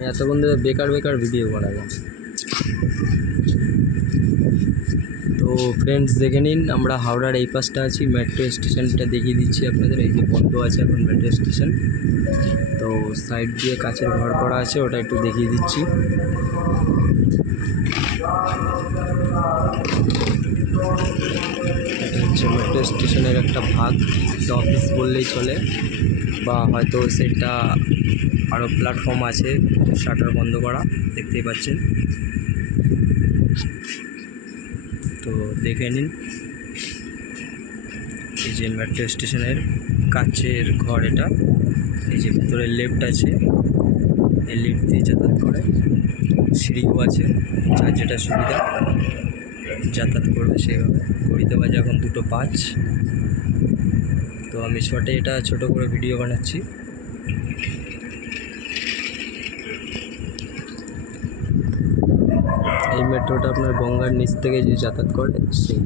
এতক্ষণ ধরে বেকার বেকার ভিডিও বানালাম। তো ফ্রেন্ডস দেখে নিন, আমরা হাওড়ার এই পাশটা আছি, মেট্রো স্টেশনটা দেখিয়ে দিচ্ছি আপনাদের। এই যে বন্ধ আছে এখন মেট্রো স্টেশন, তো সাইড দিয়ে কাচের ঘর করা আছে, ওটা একটু দেখিয়ে দিচ্ছি। এটা হচ্ছে মেট্রো স্টেশনের একটা ভাগ, অফিস বললেই চলে, বা হয়তো সেটা আরও প্ল্যাটফর্ম আছে, শাটার বন্ধ করা দেখতেই পাচ্ছেন। তো দেখে নিন, এই যে মেট্রো স্টেশনের কাচের ঘর এটা। এই যে ভিতরে লিফট আছে, এই লিফট দিয়ে যাতায়াত করে, সিঁড়িও আছে, যার যেটা সুবিধা যাতায়াত করবে সেইভাবে। ঘড়িতে বাজে এখন 2:05। তো আমি শর্টে এটা ছোট করে ভিডিও বানাচ্ছি। এই মেট্রোটা আপনার গঙ্গার নিচ থেকে যে যাতায়াত করে সেই।